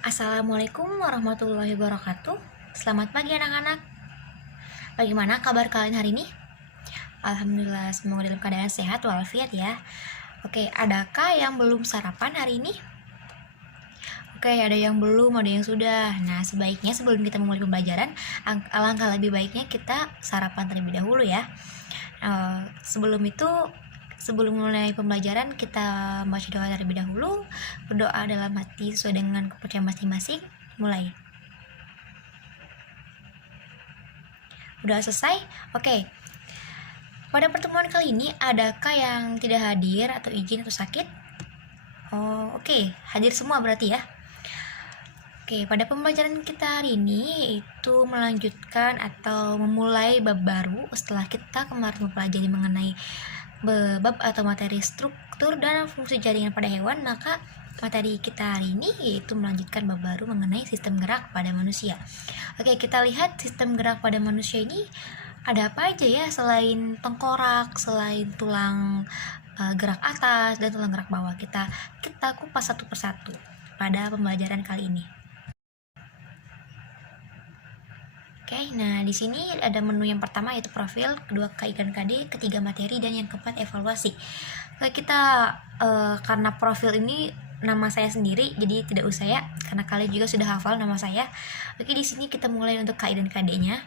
Assalamualaikum warahmatullahi wabarakatuh. Selamat pagi anak-anak. Bagaimana kabar kalian hari ini? Alhamdulillah, semoga dalam keadaan sehat walafiat ya. Oke, adakah yang belum sarapan hari ini? Oke, ada yang belum, ada yang sudah. Nah, sebaiknya sebelum kita memulai pembelajaran, alangkah lebih baiknya kita sarapan terlebih dahulu ya. Sebelum mulai pembelajaran, kita baca doa terlebih dahulu. Berdoa dalam hati sesuai dengan kepercayaan masing-masing. Mulai. Udah selesai? Oke. Pada pertemuan kali ini, adakah yang tidak hadir atau izin atau sakit? Oke. Hadir semua berarti ya. Oke, pada pembelajaran kita hari ini itu melanjutkan atau memulai bab baru setelah kita kemarin mempelajari mengenai bab atau materi struktur dan fungsi jaringan pada hewan. Maka materi kita hari ini yaitu melanjutkan bab baru mengenai sistem gerak pada manusia. Oke, kita lihat sistem gerak pada manusia ini ada apa aja ya, selain tengkorak, selain tulang gerak atas dan tulang gerak bawah. Kita kupas satu persatu pada pembelajaran kali ini. Oke, nah di sini ada menu yang pertama yaitu profil, kedua KI dan KD, ketiga materi, dan yang keempat evaluasi. Oke, kita karena profil ini nama saya sendiri, jadi tidak usah ya, karena kalian juga sudah hafal nama saya. Oke, di sini kita mulai untuk KI dan KD-nya.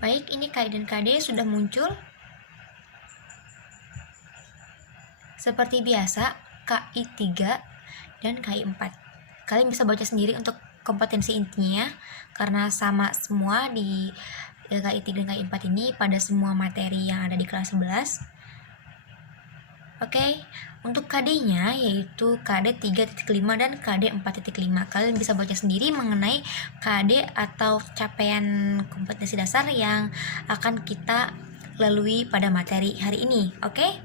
Baik, ini KI dan KD sudah muncul. Seperti biasa, KI 3 dan KI 4. Kalian bisa baca sendiri untuk kompetensi intinya, karena sama semua di KI 3 dan KI 4 ini pada semua materi yang ada di kelas 11. Oke, untuk KD-nya yaitu KD 3.5 dan KD 4.5. Kalian bisa baca sendiri mengenai KD atau capaian kompetensi dasar yang akan kita lalui pada materi hari ini. Oke?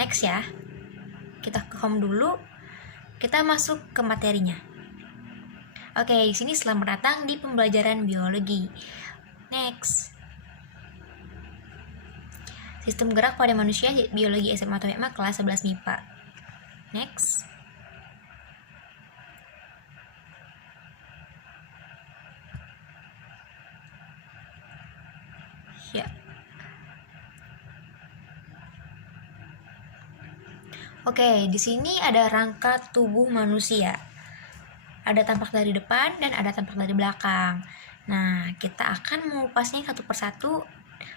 Next ya. Kita ke home dulu. Kita masuk ke materinya. Oke, di sini selamat datang di pembelajaran biologi. Next. Sistem gerak pada manusia, biologi SMA atau SMA kelas 11 MIPA. Next. Ya. Oke, di sini ada rangka tubuh manusia. Ada tampak dari depan dan ada tampak dari belakang. Nah, kita akan mengupasnya satu persatu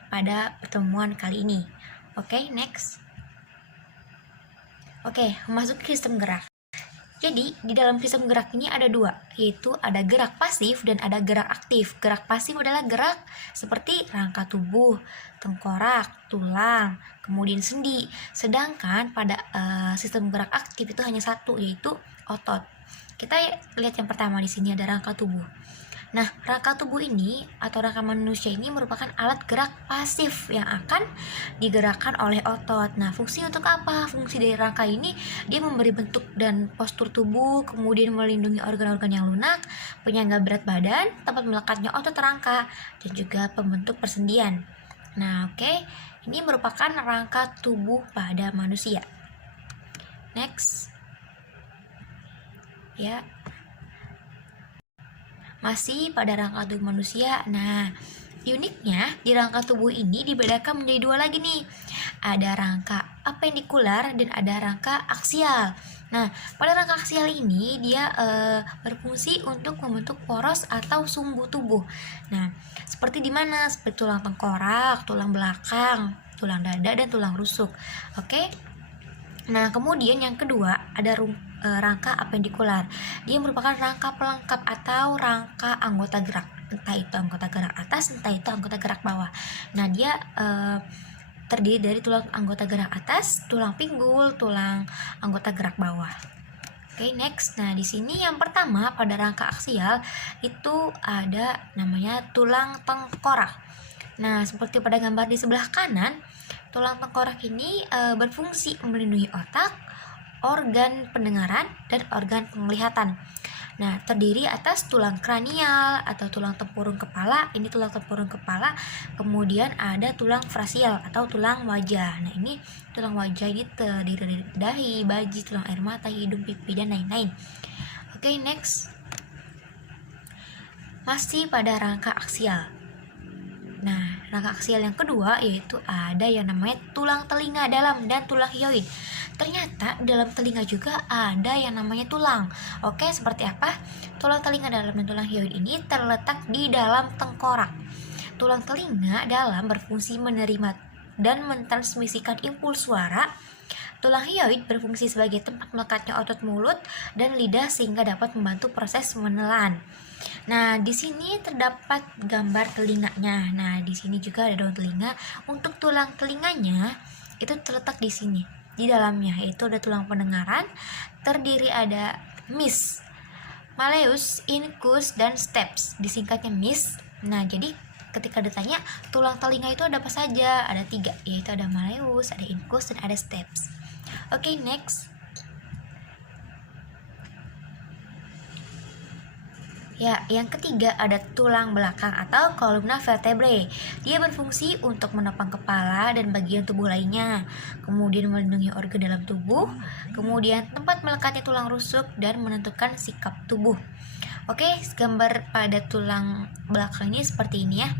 pada pertemuan kali ini. Oke, next. Oke, masuk ke sistem gerak. Jadi, di dalam sistem gerak ini ada dua, yaitu ada gerak pasif dan ada gerak aktif. Gerak pasif adalah gerak seperti rangka tubuh, tengkorak, tulang, kemudian sendi. Sedangkan pada sistem gerak aktif itu hanya satu, yaitu otot. Kita lihat yang pertama di sini ada rangka tubuh. Nah, rangka tubuh ini atau rangka manusia ini merupakan alat gerak pasif yang akan digerakkan oleh otot. Nah, fungsi untuk apa? Fungsi dari rangka ini dia memberi bentuk dan postur tubuh, kemudian melindungi organ-organ yang lunak, penyangga berat badan, tempat melekatnya otot rangka, dan juga pembentuk persendian. Nah, oke. Ini merupakan rangka tubuh pada manusia. Next. Ya. Masih pada rangka tubuh manusia. Nah, uniknya di rangka tubuh ini dibedakan menjadi dua lagi nih. Ada rangka apendikular dan ada rangka aksial. Nah, pada rangka aksial ini dia berfungsi untuk membentuk poros atau sumbu tubuh. Nah, seperti di mana? Seperti tulang tengkorak, tulang belakang, tulang dada, dan tulang rusuk. Oke. Nah, kemudian yang kedua ada rangka apendikular. Dia merupakan rangka pelengkap atau rangka anggota gerak, entah itu anggota gerak atas, entah itu anggota gerak bawah. Nah, dia terdiri dari tulang anggota gerak atas, tulang pinggul, tulang anggota gerak bawah. Oke, next. Nah, di sini yang pertama pada rangka aksial itu ada namanya tulang tengkorak. Nah, seperti pada gambar di sebelah kanan, tulang tengkorak ini berfungsi melindungi otak, organ pendengaran, dan organ penglihatan. Nah, terdiri atas tulang kranial atau tulang tempurung kepala. Ini tulang tempurung kepala. Kemudian ada tulang fasial atau tulang wajah. Nah, ini tulang wajah ini terdiri dari dahi, baji, tulang air mata, hidung, pipi, dan lain-lain. Oke, next. Masih pada rangka aksial. Nah, rangka aksial yang kedua yaitu ada yang namanya tulang telinga dalam dan tulang hyoid. Ternyata dalam telinga juga ada yang namanya tulang. Oke, seperti apa? Tulang telinga dalam dan tulang hyoid ini terletak di dalam tengkorak. Tulang telinga dalam berfungsi menerima dan mentransmisikan impuls suara. Tulang hyoid berfungsi sebagai tempat melekatnya otot mulut dan lidah sehingga dapat membantu proses menelan. Nah, di sini terdapat gambar telinganya. Nah, di sini juga ada daun telinga. Untuk tulang telinganya itu terletak di sini, di dalamnya, yaitu ada tulang pendengaran, terdiri ada MIS, malleus, incus, dan stapes, disingkatnya MIS. Nah, jadi ketika ditanya tulang telinga itu ada apa saja, ada 3, yaitu ada malleus, ada incus, dan ada stapes. Oke, next. Ya, yang ketiga ada tulang belakang atau columna vertebrae. Dia berfungsi untuk menopang kepala dan bagian tubuh lainnya, kemudian melindungi organ dalam tubuh, kemudian tempat melekatnya tulang rusuk dan menentukan sikap tubuh. Oke, gambar pada tulang belakang ini seperti ini ya.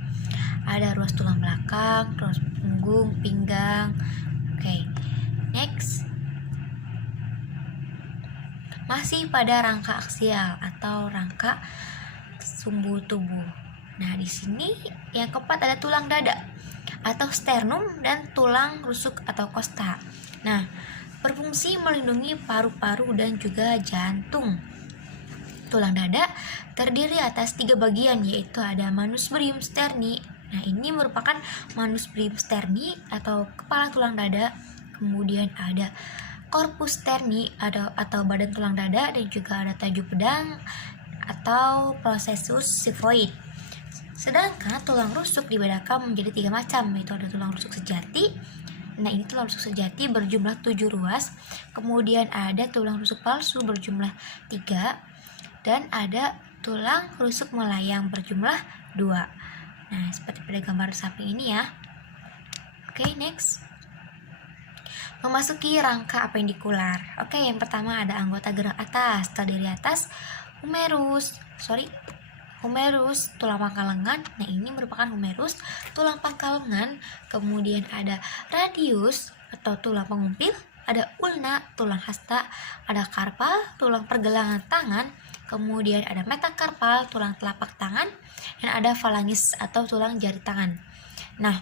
Ada ruas tulang belakang, ruas punggung, pinggang. Oke, next. Masih pada rangka aksial atau rangka sumbu tubuh. Nah, di sini yang keempat ada tulang dada atau sternum dan tulang rusuk atau kosta. Nah, berfungsi melindungi paru-paru dan juga jantung. Tulang dada terdiri atas 3 bagian, yaitu ada manusbrium sterni. Nah, ini merupakan manusbrium sterni atau kepala tulang dada. Kemudian ada corpus sterni atau badan tulang dada, dan juga ada tajuk pedang atau processus xiphoid. Sedangkan tulang rusuk dibedakan menjadi 3 macam, yaitu ada tulang rusuk sejati. Nah, ini tulang rusuk sejati berjumlah 7 ruas. Kemudian ada tulang rusuk palsu berjumlah 3, dan ada tulang rusuk melayang berjumlah 2. Nah, seperti pada gambar samping ini ya. Oke, next. Memasuki rangka apendikular. Oke, yang pertama ada anggota gerak atas, terdiri atas humerus, tulang pangkal lengan. Nah, ini merupakan humerus, tulang pangkal lengan. Kemudian ada radius atau tulang pengumpil, ada ulna, tulang hasta, ada karpal, tulang pergelangan tangan. Kemudian ada metakarpal, tulang telapak tangan, dan ada phalanges atau tulang jari tangan. Nah,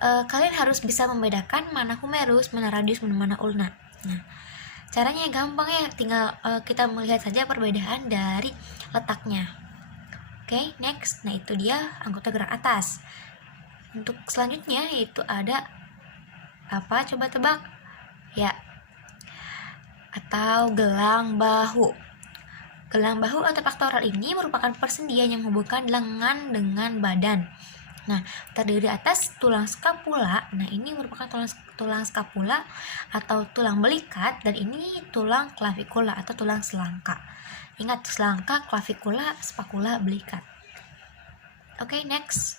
kalian harus bisa membedakan mana humerus, mana radius, mana ulna. Nah, caranya gampang ya, tinggal kita melihat saja perbedaan dari letaknya. Oke, next. Nah, itu dia anggota gerak atas. Untuk selanjutnya yaitu ada apa? Coba tebak. Ya, atau gelang bahu. Gelang bahu atau pectoral ini merupakan persendian yang menghubungkan lengan dengan badan. Nah, terdiri atas tulang skapula. Nah, ini merupakan tulang skapula atau tulang belikat, dan ini tulang klavikula atau tulang selangka. Ingat, selangka, klavikula, spakula, belikat. Oke, next.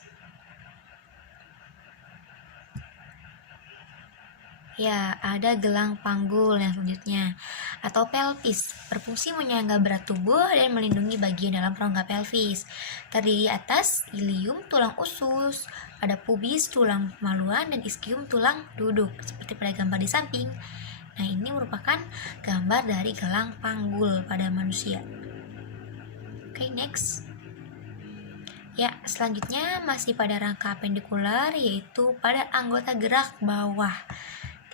Ya, ada gelang panggul yang selanjutnya atau pelvis, berfungsi menyangga berat tubuh dan melindungi bagian dalam rongga pelvis. Terdiri atas ilium, tulang usus, ada pubis, tulang kemaluan, dan ischium, tulang duduk, seperti pada gambar di samping. Nah, ini merupakan gambar dari gelang panggul pada manusia. Oke, next. Ya, selanjutnya masih pada rangka apendikular, yaitu pada anggota gerak bawah.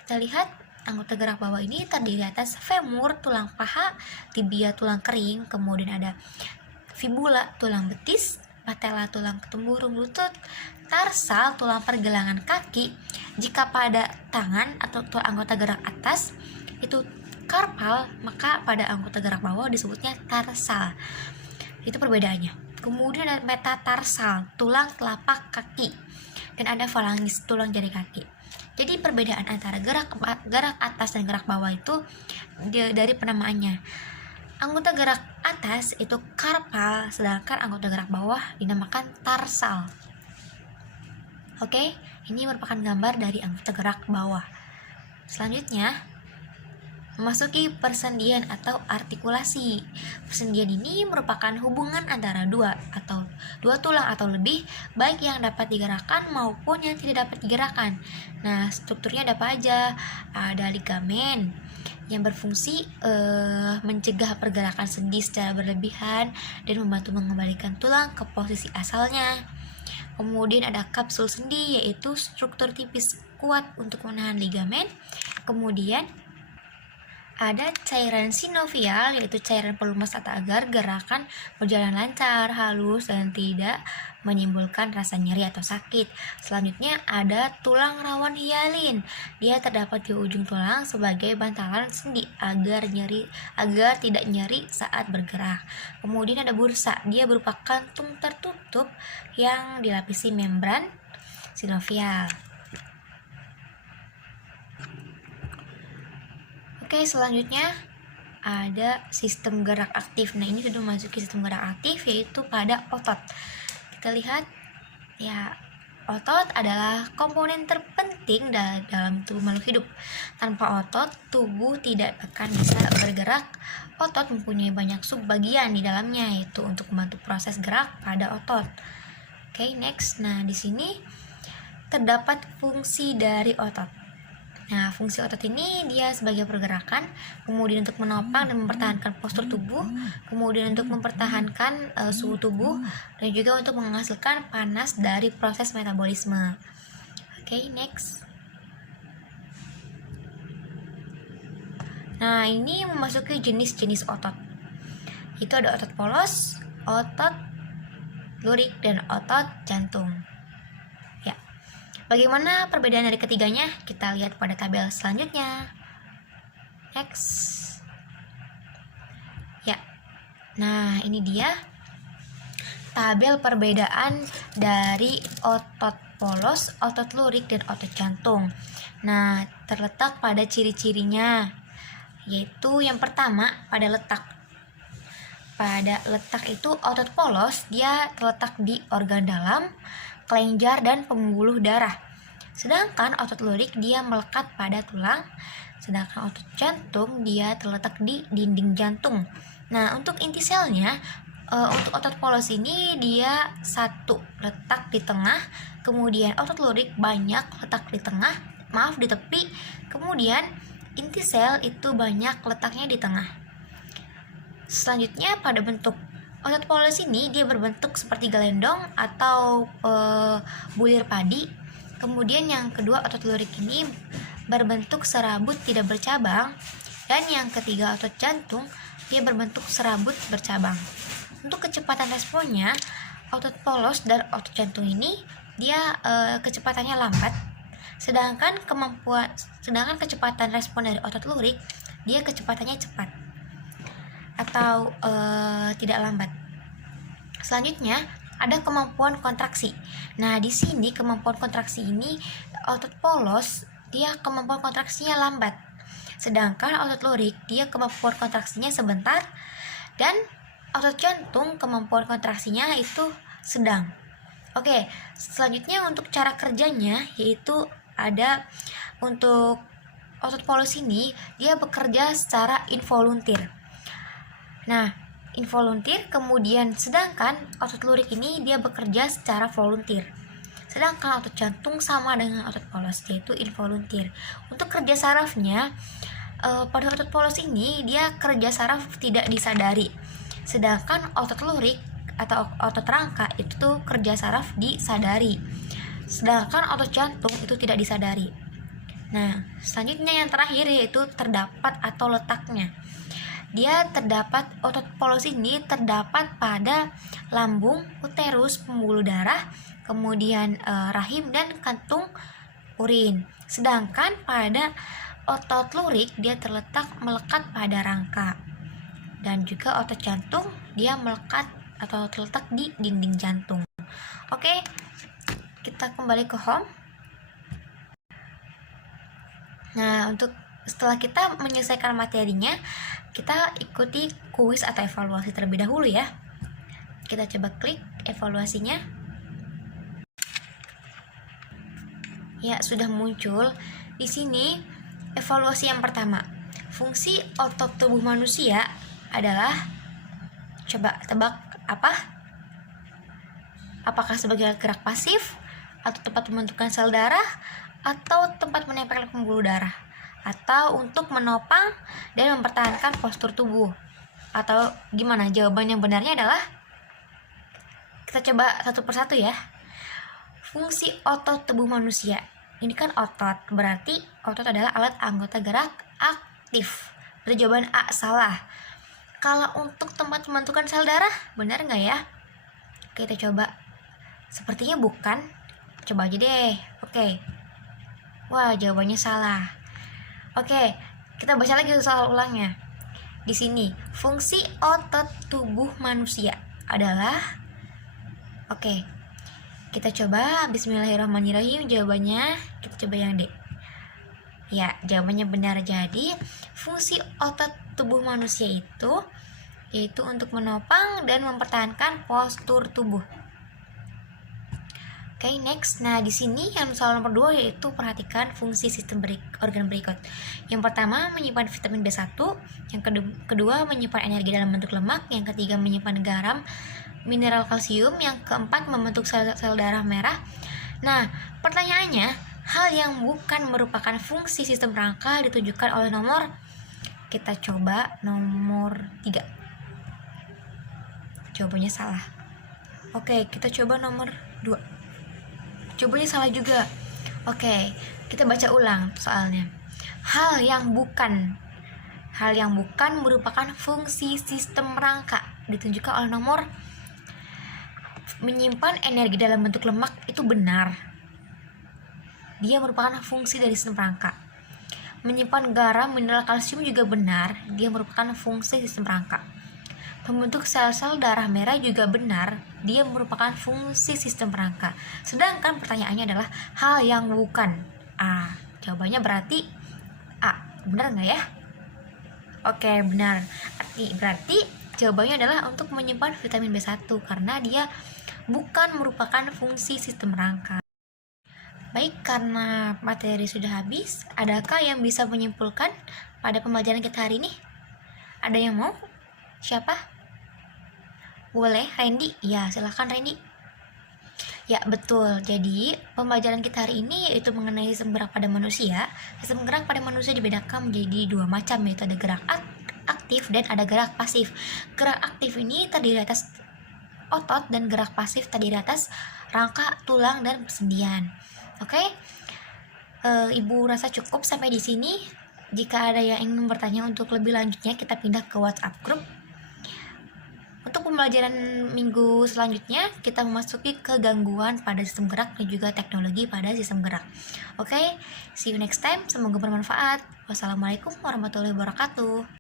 Kita lihat anggota gerak bawah ini terdiri atas femur, tulang paha, tibia, tulang kering, kemudian ada fibula, tulang betis, patella, tulang temburung lutut, tarsal, tulang pergelangan kaki. Jika pada tangan atau anggota gerak atas itu karpal, maka pada anggota gerak bawah disebutnya tarsal. Itu perbedaannya. Kemudian ada metatarsal, tulang telapak kaki, dan ada phalanges, tulang jari kaki. Jadi perbedaan antara gerak atas dan gerak bawah itu dari penamaannya. Anggota gerak atas itu karpal, sedangkan anggota gerak bawah dinamakan tarsal. Oke, ini merupakan gambar dari anggota gerak bawah. Selanjutnya, memasuki persendian atau artikulasi. Persendian ini merupakan hubungan antara dua tulang atau lebih, baik yang dapat digerakkan maupun yang tidak dapat digerakkan. Nah, strukturnya ada apa aja? Ada ligamen yang berfungsi mencegah pergerakan sendi secara berlebihan dan membantu mengembalikan tulang ke posisi asalnya. Kemudian ada kapsul sendi, yaitu struktur tipis kuat untuk menahan ligamen. Kemudian ada cairan sinovial, yaitu cairan pelumas agar gerakan berjalan lancar, halus, dan tidak menimbulkan rasa nyeri atau sakit. Selanjutnya ada tulang rawan hialin. Dia terdapat di ujung tulang sebagai bantalan sendi agar tidak nyeri saat bergerak. Kemudian ada bursa. Dia berupa kantung tertutup yang dilapisi membran sinovial. Oke, selanjutnya ada sistem gerak aktif. Nah, ini sudah memasuki sistem gerak aktif, yaitu pada otot. Kita lihat ya, otot adalah komponen terpenting dalam tubuh makhluk hidup. Tanpa otot, tubuh tidak akan bisa bergerak. Otot mempunyai banyak subbagian di dalamnya, yaitu untuk membantu proses gerak pada otot. Oke, next. Nah, di sini terdapat fungsi dari otot. Nah, fungsi otot ini dia sebagai pergerakan, kemudian untuk menopang dan mempertahankan postur tubuh, kemudian untuk mempertahankan suhu tubuh, dan juga untuk menghasilkan panas dari proses metabolisme. Oke, next. Nah, ini memasuki jenis-jenis otot. Itu ada otot polos, otot lurik, dan otot jantung. Bagaimana perbedaan dari ketiganya? Kita lihat pada tabel selanjutnya. Next. Ya. Nah, ini dia tabel perbedaan dari otot polos, otot lurik, dan otot jantung. Nah, terletak pada ciri-cirinya, yaitu yang pertama pada letak. Pada letak itu otot polos dia terletak di organ dalam, kelenjar, dan pembuluh darah. Sedangkan otot lurik dia melekat pada tulang, sedangkan otot jantung dia terletak di dinding jantung. Nah, untuk inti selnya, untuk otot polos ini dia satu letak di tengah, kemudian otot lurik banyak letak di tepi, kemudian inti sel itu banyak letaknya di tengah. Selanjutnya pada bentuk. Otot polos ini dia berbentuk seperti gelendong atau bulir padi. Kemudian yang kedua, otot lurik ini berbentuk serabut tidak bercabang. Dan yang ketiga, otot jantung dia berbentuk serabut bercabang. Untuk kecepatan responnya, otot polos dan otot jantung ini dia kecepatannya lambat. Sedangkan kecepatan respon dari otot lurik dia kecepatannya cepat atau tidak lambat. Selanjutnya ada kemampuan kontraksi. Nah, di sini kemampuan kontraksi ini otot polos dia kemampuan kontraksinya lambat. Sedangkan otot lurik dia kemampuan kontraksinya sebentar, dan otot jantung kemampuan kontraksinya itu sedang. Oke, selanjutnya untuk cara kerjanya, yaitu ada untuk otot polos ini dia bekerja secara involuntir. Nah, involuntir, kemudian sedangkan otot lurik ini dia bekerja secara voluntir. Sedangkan otot jantung sama dengan otot polos, yaitu involuntir. Untuk kerja sarafnya, pada otot polos ini dia kerja saraf tidak disadari. Sedangkan otot lurik atau otot rangka itu tuh kerja saraf disadari. Sedangkan otot jantung itu tidak disadari. Nah, selanjutnya yang terakhir yaitu terdapat atau letaknya. Dia terdapat, otot polos ini terdapat pada lambung, uterus, pembuluh darah, kemudian rahim, dan kantung urin. Sedangkan pada otot lurik dia melekat pada rangka. Dan juga otot jantung dia melekat atau terletak di dinding jantung. Oke, kita kembali ke home. Nah, untuk setelah kita menyelesaikan materinya, kita ikuti kuis atau evaluasi terlebih dahulu ya. Kita coba klik evaluasinya. Ya, sudah muncul. Di sini evaluasi yang pertama. Fungsi otot tubuh manusia adalah, coba tebak apa? Apakah sebagai gerak pasif, atau tempat pembentukan sel darah, atau tempat menempel pembuluh darah, atau untuk menopang dan mempertahankan postur tubuh? Atau gimana? Jawaban yang benarnya adalah, kita coba satu persatu ya. Fungsi otot tubuh manusia. Ini kan otot, berarti otot adalah alat anggota gerak aktif. Berarti jawaban A salah. Kalau untuk tempat pembentukan sel darah, benar nggak ya? Kita coba. Sepertinya bukan. Coba aja deh. Oke. Wah, jawabannya salah. Oke, kita baca lagi soal ulangnya. Di sini, fungsi otot tubuh manusia adalah, oke, kita coba. Bismillahirrahmanirrahim. Jawabannya kita coba yang D. Ya, jawabannya benar. Jadi fungsi otot tubuh manusia itu yaitu untuk menopang dan mempertahankan postur tubuh. Oke, next. Nah, di sini yang soal nomor 2 yaitu perhatikan fungsi sistem organ berikut. Yang pertama, menyimpan vitamin B1, yang kedua menyimpan energi dalam bentuk lemak, yang ketiga menyimpan garam, mineral kalsium, yang keempat membentuk sel darah merah. Nah, pertanyaannya, hal yang bukan merupakan fungsi sistem rangka ditunjukkan oleh nomor, kita coba nomor 3. Jawabannya salah. Oke, kita coba nomor 2. Jawabannya salah juga. Oke, kita baca ulang soalnya. Hal yang bukan merupakan fungsi sistem rangka ditunjukkan oleh nomor, menyimpan energi dalam bentuk lemak itu benar. Dia merupakan fungsi dari sistem rangka. Menyimpan garam, mineral kalsium juga benar. Dia merupakan fungsi sistem rangka. Membentuk sel-sel darah merah juga benar. Dia merupakan fungsi sistem rangka. Sedangkan pertanyaannya adalah hal yang bukan. Jawabannya berarti A. Benar nggak ya? Oke, benar. Berarti jawabannya adalah untuk menyimpan vitamin B1 karena dia bukan merupakan fungsi sistem rangka. Baik, karena materi sudah habis, adakah yang bisa menyimpulkan pada pembelajaran kita hari ini? Ada yang mau? Siapa? Boleh, Randy? Ya, silahkan Randy. Ya, betul. Jadi, pembelajaran kita hari ini yaitu mengenai sistem gerak pada manusia. Sistem gerak pada manusia dibedakan menjadi 2 macam, yaitu ada gerak aktif dan ada gerak pasif. Gerak aktif ini terdiri atas otot dan gerak pasif terdiri atas rangka, tulang, dan persendian. Oke? Ibu rasa cukup sampai di sini. Jika ada yang ingin bertanya untuk lebih lanjutnya, kita pindah ke WhatsApp group. Untuk pembelajaran minggu selanjutnya, kita memasuki ke gangguan pada sistem gerak dan juga teknologi pada sistem gerak. Oke, see you next time. Semoga bermanfaat. Wassalamualaikum warahmatullahi wabarakatuh.